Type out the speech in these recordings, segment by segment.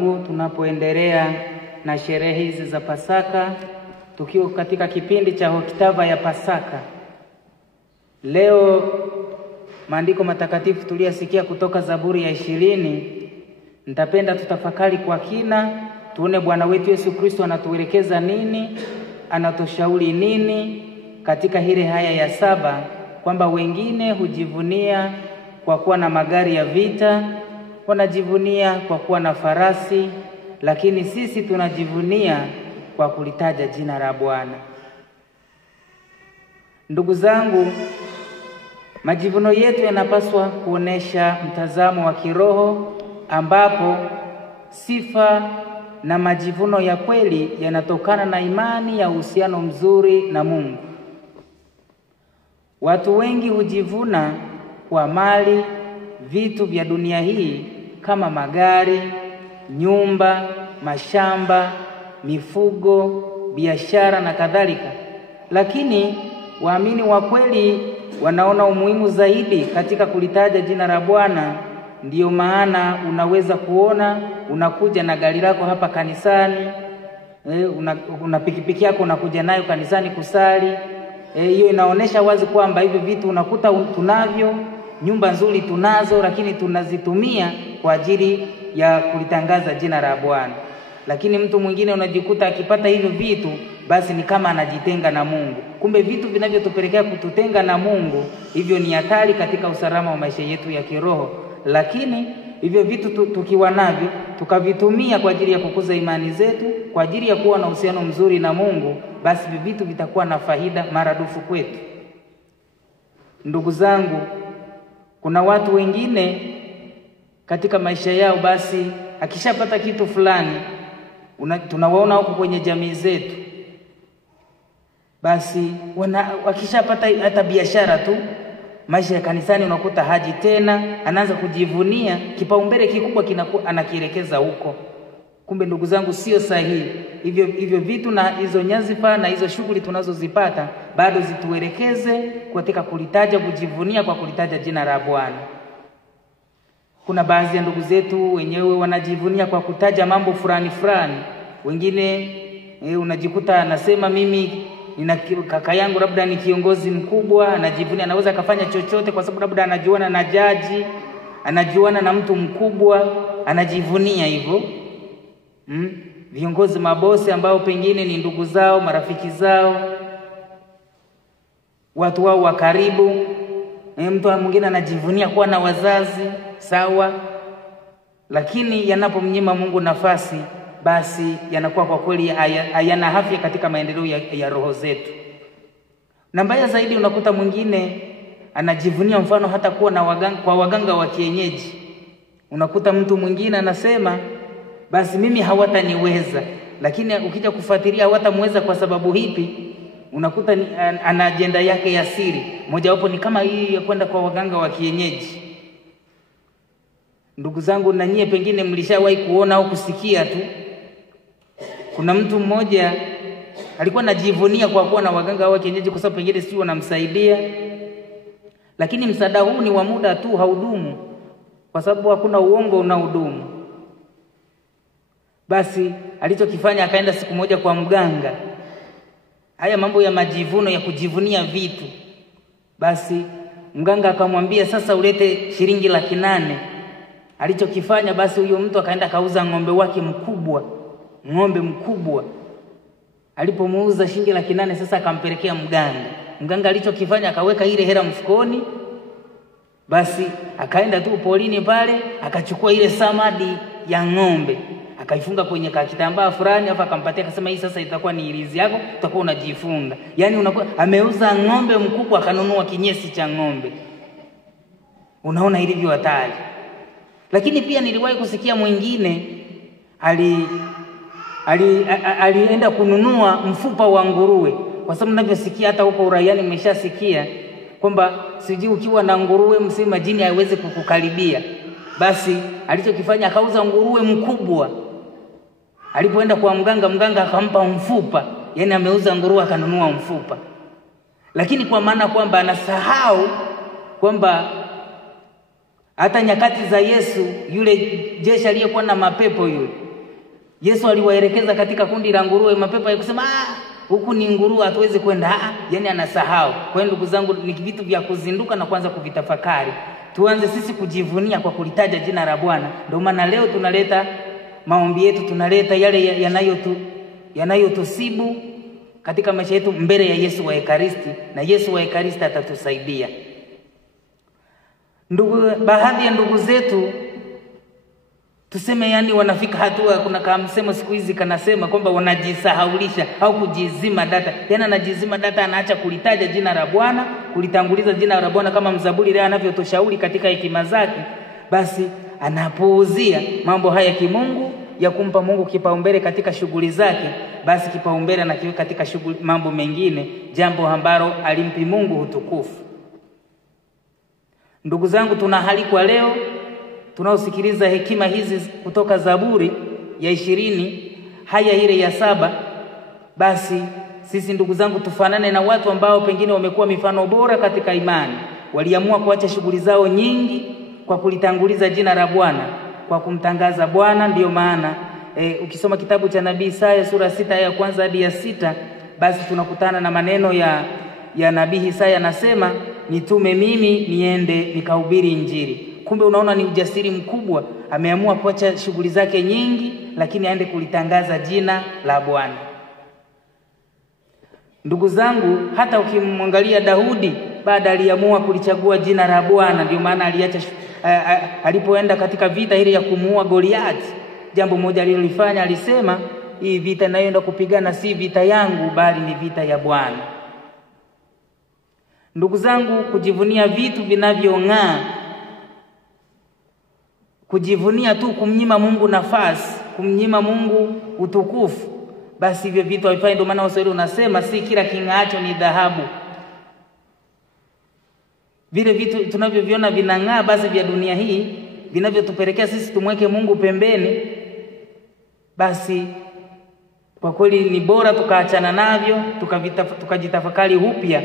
Mungu, tunapoendelea na sherehe hizi za Pasaka, tukiwa katika kipindi cha Hoktava ya Pasaka. Leo maandiko matakatifu tuliyasikia kutoka Zaburi ya 20, nitapenda tutafakari kwa kina, tuone Bwana wetu Yesu Kristo anatuelekeza nini, anatushauri nini katika hili haya ya saba, kwamba wengine hujivunia kwa kuwa na magari ya vita, wanajivunia kwa kuwa na farasi, lakini sisi tunajivunia kwa kulitaja jina la Bwana. Ndugu zangu, majivuno yetu yanapaswa kuonesha mtazamo wa kiroho, ambapo sifa na majivuno ya kweli yanatokana na imani ya uhusiano mzuri na Mungu. Watu wengi hujivuna kwa mali, vitu vya dunia hii kama magari, nyumba, mashamba, mifugo, biashara na kadhalika. Lakini waamini wa kweli wanaona umuhimu zaidi katika kulitaja jina la Bwana. Ndiyo maana unaweza kuona unakuja na gari lako hapa kanisani, una pikipiki yako unakuja nayo kanisani kusali. Hiyo inaonesha wazi kwamba hivyo vitu unakuta tunavyo, nyumba nzuri tunazo, lakini tunazitumia kwa ajili ya kulitangaza jina la Bwana. Lakini mtu mwingine unajikuta akipata hivyo vitu, basi ni kama anajitenga na Mungu. Kumbe vitu vinavyotupelekea kututenga na Mungu, hivyo ni hatari katika usalama wa maisha yetu ya kiroho. Lakini hivyo vitu tukiwa navyo, tukavitumia kwa ajili ya kukuza imani zetu, kwa ajili ya kuwa na uhusiano mzuri na Mungu, basi vitu vitakuwa na faida maradufu kwetu. Ndugu zangu, kuna watu wengine katika maisha yao, basi akishapata kitu fulani, tunawaona huko kwenye jamii zetu, basi wakishapata hata biashara tu, maisha ya kanisani unakuta haji tena, anaanza kujivunia, kipaumbele kikubwa anakielekeza huko. Kumbe ndugu zangu, sio sahihi. Hivyo vitu na hizo nyazifa na hizo shughuli tunazozipata bado zituelekeze katika kulitaja, kujivunia kwa kulitaja jina la Bwana. Kuna baadhi ya ndugu zetu wenyewe wanajivunia kwa kutaja mambo fulani. Wengine unajikuta anasema mimi nina kaka yangu labda ni kiongozi mkubwa, anajivunia anaweza kafanya chochote kwa sababu labda anajuana na jaji, anajuana na mtu mkubwa, anajivunia hivyo. Viongozi mabosi ambao pengine ni ndugu zao, marafiki zao, watu wao wa karibu. Mtu mwingine anajivunia kuwa na wazazi, sawa, lakini yanapomnyima Mungu nafasi, basi yanakuwa kwa kweli hayana afya katika maendeleo ya roho zetu. Na mbaya zaidi, unakuta mwingine anajivunia mfano hata kuwa na waganga wa kienyeji. Unakuta mtu mwingine anasema basi mimi hawataniweza, lakini ukija kufuatilia hawatamweza kwa sababu hipi, unakuta ana ajenda yake ya siri. Mojawapo ni kama hii ya kwenda kwa waganga wa kienyeji. Ndugu zangu, na nyie pengine mlishawahi kuona au kusikia tu, kuna mtu mmoja alikuwa anajivunia kwa kuwa na waganga wa kienyeji kwa sababu pengine sio wanamsaidia, lakini msaada huu ni wa muda tu, haudumu, kwa sababu hakuna uongo unaodumu. Basi alichokifanya, akaenda siku moja kwa mganga. Haya mambo ya majivuno, ya kujivunia vitu, basi mganga akamwambia sasa ulete shilingi 800,000. Alichokifanya, basi huyo mtu akaenda kauza ng'ombe wake mkubwa, ng'ombe mkubwa. Alipomuuza shilingi 800,000, sasa akampelekea mganga. Mganga alichokifanya, akaweka ile hela mfukoni, basi akaenda tu polini pale, akachukua ile samadi ya ng'ombe, akaifunga kwenye kitambaa fulani, afa akampatia, akasema hii sasa itakuwa ni ilizi yako, utakuwa unajifunga. Yaani unakuwa ameuza ng'ombe mkubwa, akanunua kinyesi cha ng'ombe. Unaona ilivyo hatari. Lakini pia niliwahi kusikia mwingine alienda kununua mfupa wa nguruwe, kwa sababu ninavyosikia hata huko uraiani nimeshasikia kwamba sijui ukiwa na nguruwe msima jini haiwezi kukukaribia. Basi alichokifanya, akauza nguruwe mkubwa. Alipoenda kwa mganga akampa mfupa, yani ameuza nguruwe akanunua mfupa. Lakini kwa maana kwamba anasahau kwamba hata nyakati za Yesu, yule jeshi aliyekuwa na mapepo yule, Yesu aliwaelekeza katika kundi la nguruwe, mapepo yakisema huku ni nguruwe hatuwezi kwenda, yani anasahau. Kwa hiyo ndugu zangu, ni vitu vya kuzinduka na kuanza kuvitafakari. Tuanze sisi kujivunia kwa kulitaja jina la Bwana. Ndio maana leo tunaleta maombi yetu, tunaleta yale yanayotusibu katika maisha yetu mbele ya Yesu wa Ekaristi, na Yesu wa Ekaristi atatusaidia. Baadhi ya ndugu zetu tuseme yani wanafika hatua, kuna kama msemo siku hizi kanasema kwamba wanajisahaulisha au kujizima data. Tena anajizima data, anaacha kulitaja jina la Bwana, kulitanguliza jina la Bwana kama mzaburi leo anavyotoshauri katika hekima zake. Basi anapuuzia mambo haya kimungu ya kumpa Mungu kipaumbele katika shughuli zake, basi kipaumbele anakiweka katika shughuli mambo mengine, jambo ambalo alimpi Mungu utukufu. Ndugu zangu, tunahalikwa leo tunaosikiliza hekima hizi kutoka Zaburi ya 20 haya ile ya 7, basi sisi ndugu zangu tufanane na watu ambao pengine wamekuwa mifano bora katika imani. Waliamua kuacha shughuli zao nyingi kwa kulitanguliza jina la Bwana, kwa kumtangaza Bwana. Ndio maana ukisoma kitabu cha nabii Isaya sura 6 aya ya kwanza hadi ya 6, basi tunakutana na maneno ya nabii Isaya, anasema nitume mimi niende nikahubiri Injili. Kumbe unaona ni ujasiri mkubwa, ameamua kuacha shughuli zake nyingi lakini aende kulitangaza jina la Bwana. Ndugu zangu, hata ukimwangalia Daudi, baada aliamua kulichagua jina la Bwana. Ndio maana aliacha alipoenda katika vita ile ya kumuua Goliathi, jambo moja alilofanya, alisema hii vita nayoenda kupigana si vita yangu bali ni vita ya Bwana. Ndugu zangu, kujivunia vitu vinavyong'aa, kujivunia tu kumnyima Mungu nafasi, kumnyima Mungu utukufu, basi hivyo vitu havifai. Ndio maana Waswahili unasema si kila king'aacho ni dhahabu. Vile vitu tunavyoviona vinang'aa basi vya dunia hii, vinavyotupelekea sisi tumweke Mungu pembeni, basi kwa kweli ni bora tukaachana navyo, tukajitafakari upya.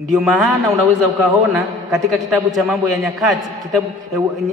Ndio maana unaweza ukaona katika kitabu cha Mambo ya Nyakati,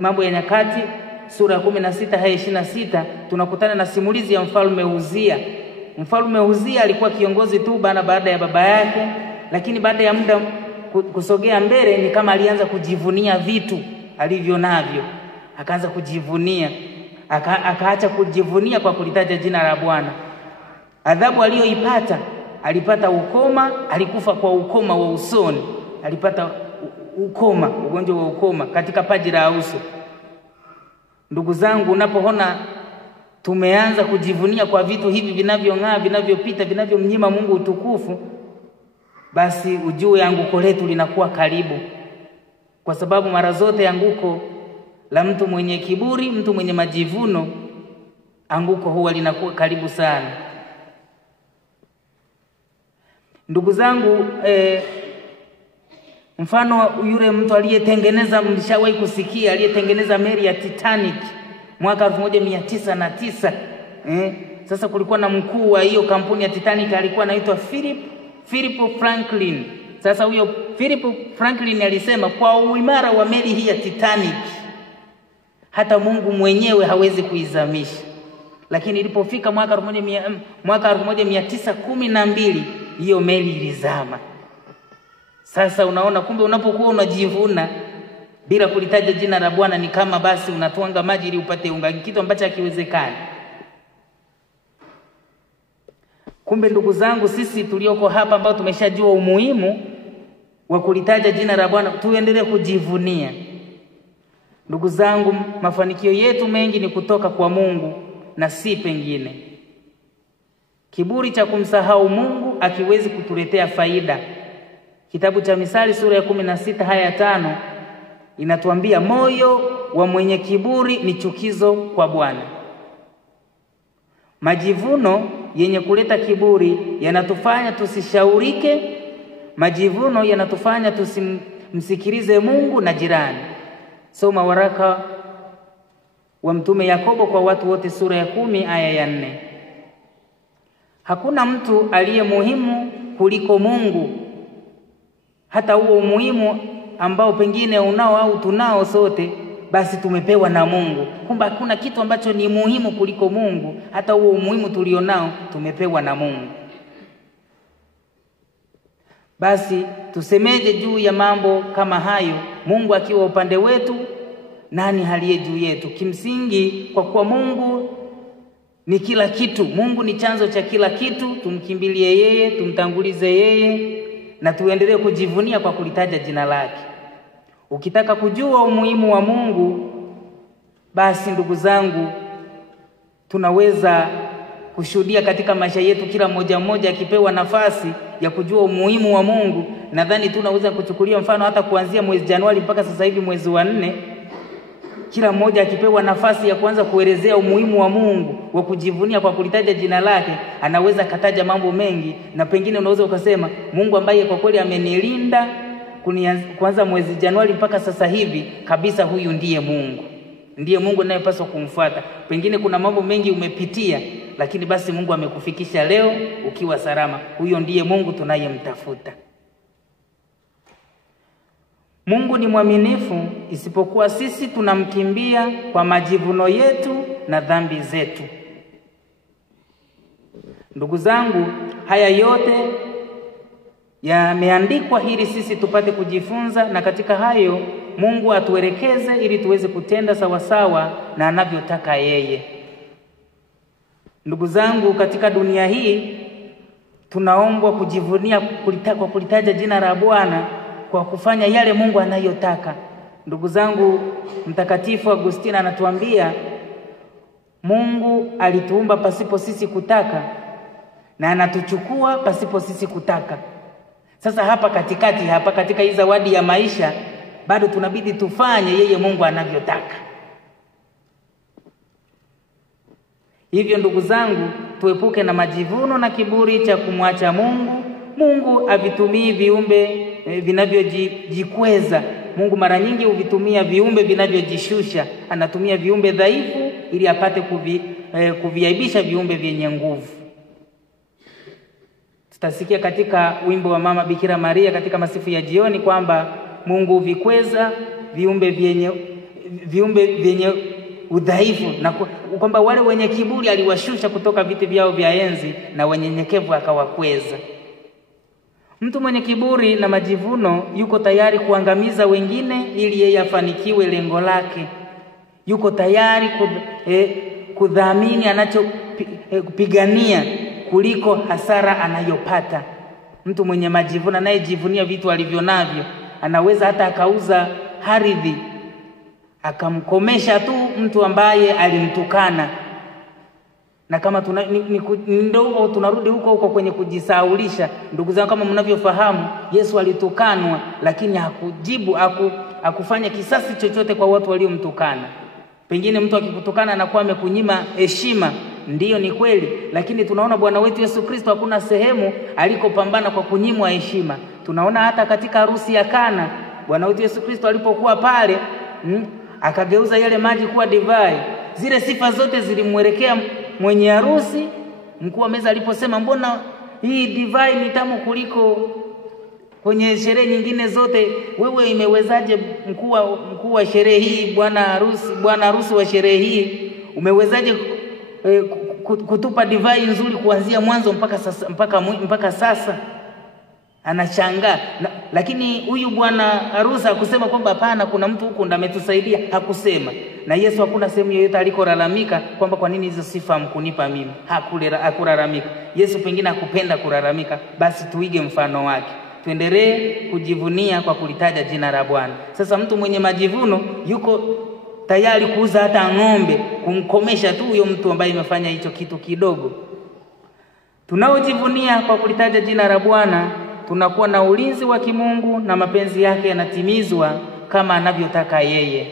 Mambo ya Nyakati sura ya 16 hadi 26, tunakutana na simulizi ya mfalme Uzia. Mfalme Uzia alikuwa kiongozi tu baada ya baba yake, lakini baada ya muda kusogea mbele ni kama alianza kujivunia vitu alivyo navyo. Akaanza kujivunia, akaacha kujivunia kwa kulitaja jina la Bwana. Adhabu aliyoipata, alipata ukoma, alikufa kwa ukoma wa usoni. Alipata ukoma, ugonjwa wa ukoma katika paji la uso. Ndugu zangu, unapoona tumeanza kujivunia kwa vitu hivi vinavyong'aa, vinavyopita, vinavyomnyima Mungu utukufu, basi ujue anguko letu linakuwa karibu. Kwa sababu mara zote anguko la mtu mwenye kiburi, mtu mwenye majivuno, anguko huwa linakuwa karibu sana. Ndugu zangu, mfano yule mtu aliyetengeneza, mlishawahi kusikia, aliyetengeneza meli ya Titanic mwaka 1909. Sasa kulikuwa na mkuu wa hiyo kampuni ya Titanic, alikuwa anaitwa Philip Franklin. Sasa huyo Philip Franklin alisema kwa uimara wa meli hii ya Titanic hata Mungu mwenyewe hawezi kuizamisha. Lakini ilipofika mwaka 1912 hiyo meli ilizama. Sasa unaona, kumbe unapokuwa unajivuna bila kulitaja jina la Bwana ni kama basi unatwanga maji ili upate unga, kitu ambacho hakiwezekani. Kumbe ndugu zangu, sisi tulioko hapa ambao tumeshajua umuhimu wa kulitaja jina la Bwana, tuendelee kujivunia. Ndugu zangu, mafanikio yetu mengi ni kutoka kwa Mungu na si pengine. Kiburi cha kumsahau Mungu akiwezi kutuletea faida. Kitabu cha Misali sura ya 16 haya ya 5 inatuambia moyo wa mwenye kiburi ni chukizo kwa Bwana. Majivuno yenye kuleta kiburi yanatufanya tusishaurike. Majivuno yanatufanya tusimsikilize Mungu na jirani. Soma waraka wa Mtume Yakobo kwa watu wote sura ya 10 aya ya 4. Hakuna mtu aliye muhimu kuliko Mungu. Hata huo umuhimu ambao pengine unao au tunao sote, basi tumepewa na Mungu. Kumbe hakuna kitu ambacho ni muhimu kuliko Mungu. Hata huo umuhimu tulionao tumepewa na Mungu. Basi tusemeje juu ya mambo kama hayo? Mungu akiwa upande wetu, nani haliye juu yetu? Kimsingi, kwa kuwa Mungu ni kila kitu, Mungu ni chanzo cha kila kitu, tumkimbilie yeye, tumtangulize yeye na tuendelee kujivunia kwa kulitaja jina lake. Ukitaka kujua umuhimu wa Mungu, basi ndugu zangu, tunaweza kushuhudia katika maisha yetu kila mmoja akipewa nafasi ya kujua umuhimu wa Mungu. Nadhani tunaweza kuchukulia mfano hata kuanzia mwezi Januari mpaka sasa hivi mwezi wa 4, kila mmoja akipewa nafasi ya kuanza kuelezea umuhimu wa Mungu, wa kujivunia kwa kulitaja jina lake, anaweza kataja mambo mengi. Na pengine unaweza ukasema, Mungu ambaye kwa kweli amenilinda kuanza mwezi Januari mpaka sasa hivi, kabisa huyu ndiye Mungu. Ndiye Mungu ninayepaswa kumfuata. Pengine kuna mambo mengi umepitia, lakini basi Mungu amekufikisha leo ukiwa salama. Huyo ndiye Mungu tunayemtafuta. Mungu ni mwaminifu, isipokuwa sisi tunamkimbia kwa majivuno yetu na dhambi zetu. Ndugu zangu, haya yote yameandikwa ili sisi tupate kujifunza, na katika hayo Mungu atuelekeze ili tuweze kutenda sawasawa na anavyotaka yeye. Ndugu zangu, katika dunia hii tunaombwa kujivunia kwa kulitaja jina la Bwana, kwa kufanya yale Mungu anayotaka. Ndugu zangu, Mtakatifu Agustina anatuambia Mungu alituumba pasipo sisi kutaka na anatuchukua pasipo sisi kutaka. Sasa hapa katikati, hapa katika hii zawadi ya maisha, bado tunabidi tufanye yeye Mungu anavyotaka. Hivyo ndugu zangu, tuepuke na majivuno na kiburi cha kumwacha Mungu. Mungu havitumii viumbe vinavyojikweza. Mungu mara nyingi huvitumia viumbe vinavyojishusha. Anatumia viumbe dhaifu ili apate kuviaibisha viumbe vyenye nguvu. Tutasikia katika wimbo wa Mama Bikira Maria katika masifu ya jioni kwamba Mungu huvikweza viumbe vyenye udhaifu, na kwamba wale wenye kiburi aliwashusha kutoka viti vyao vya enzi na wenyenyekevu akawakweza. Mtu mwenye kiburi na majivuno yuko tayari kuangamiza wengine ili yeye afanikiwe lengo lake. Yuko tayari kudhamini anachopigania kuliko hasara anayopata. Mtu mwenye majivuno anayejivunia vitu alivyonavyo, anaweza hata akauza ardhi akamkomesha tu mtu ambaye alimtukana. Na kama ndio tunarudi huko kwenye kujisaulisha. Ndugu zangu, kama mnavyofahamu, Yesu alitukanwa lakini hakujibu, hakufanya kisasi chochote kwa watu waliomtukana. Pengine mtu akikutukana anakuwa amekunyima heshima, ndiyo ni kweli, lakini tunaona Bwana wetu Yesu Kristo hakuna sehemu alikopambana kwa kunyimwa heshima. Tunaona hata katika harusi ya Kana, Bwana wetu Yesu Kristo alipokuwa pale, akageuza yale maji kuwa divai. Zile sifa zote zilimwelekea mwenye harusi. Mkuu wa meza aliposema, mbona hii divai ni tamu kuliko kwenye sherehe nyingine zote, wewe imewezaje mkuu wa sherehe hii, bwana harusi wa sherehe hii, umewezaje kutupa divai nzuri kuanzia mwanzo mpaka sasa? Anashangaa. Lakini huyu bwana harusi hakusema kwamba hapana, kuna mtu huko ndo ametusaidia, hakusema. Na Yesu hakuna sehemu yoyote alikolalamika kwamba kwa nini hizo sifa hamkunipa mimi. Hakulalamika. Yesu pengine hakupenda kulalamika. Basi tuige mfano wake, tuendelee kujivunia kwa kulitaja jina la Bwana. Sasa mtu mwenye majivuno yuko tayari kuuza hata ng'ombe kumkomesha tu huyo mtu ambaye amefanya hicho kitu kidogo. Tunaojivunia kwa kulitaja jina la Bwana tunakuwa na ulinzi wa kimungu na mapenzi yake yanatimizwa kama anavyotaka yeye.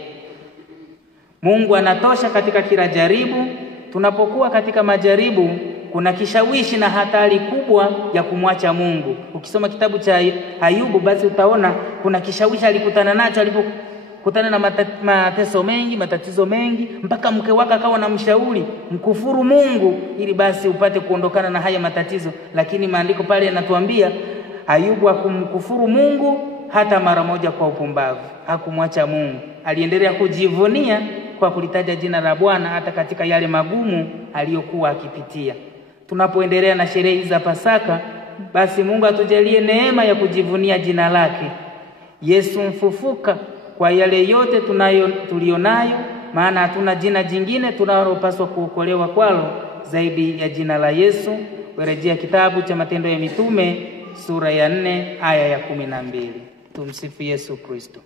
Mungu anatosha katika kila jaribu. Tunapokuwa katika majaribu, kuna kishawishi na hatari kubwa ya kumwacha Mungu. Ukisoma kitabu cha Ayubu, basi utaona kuna kishawishi alikutana nacho alipokutana na mateso mengi, matatizo mengi, mpaka mke wake akawa na mshauri, mkufuru Mungu ili basi upate kuondokana na haya matatizo. Lakini maandiko pale yanatuambia Ayubu hakumkufuru Mungu hata mara moja kwa upumbavu. Hakumwacha Mungu. aliendelea kujivunia kwa kulitaja jina la Bwana hata katika yale magumu aliyokuwa akipitia. Tunapoendelea na sherehe za Pasaka, basi Mungu atujalie neema ya kujivunia jina lake Yesu mfufuka kwa yale yote tulionayo, maana hatuna jina jingine tunalopaswa kuokolewa kwalo zaidi ya jina la Yesu. Rejea kitabu cha Matendo ya Mitume sura ya 4 aya ya 12. Tumsifu Yesu Kristo.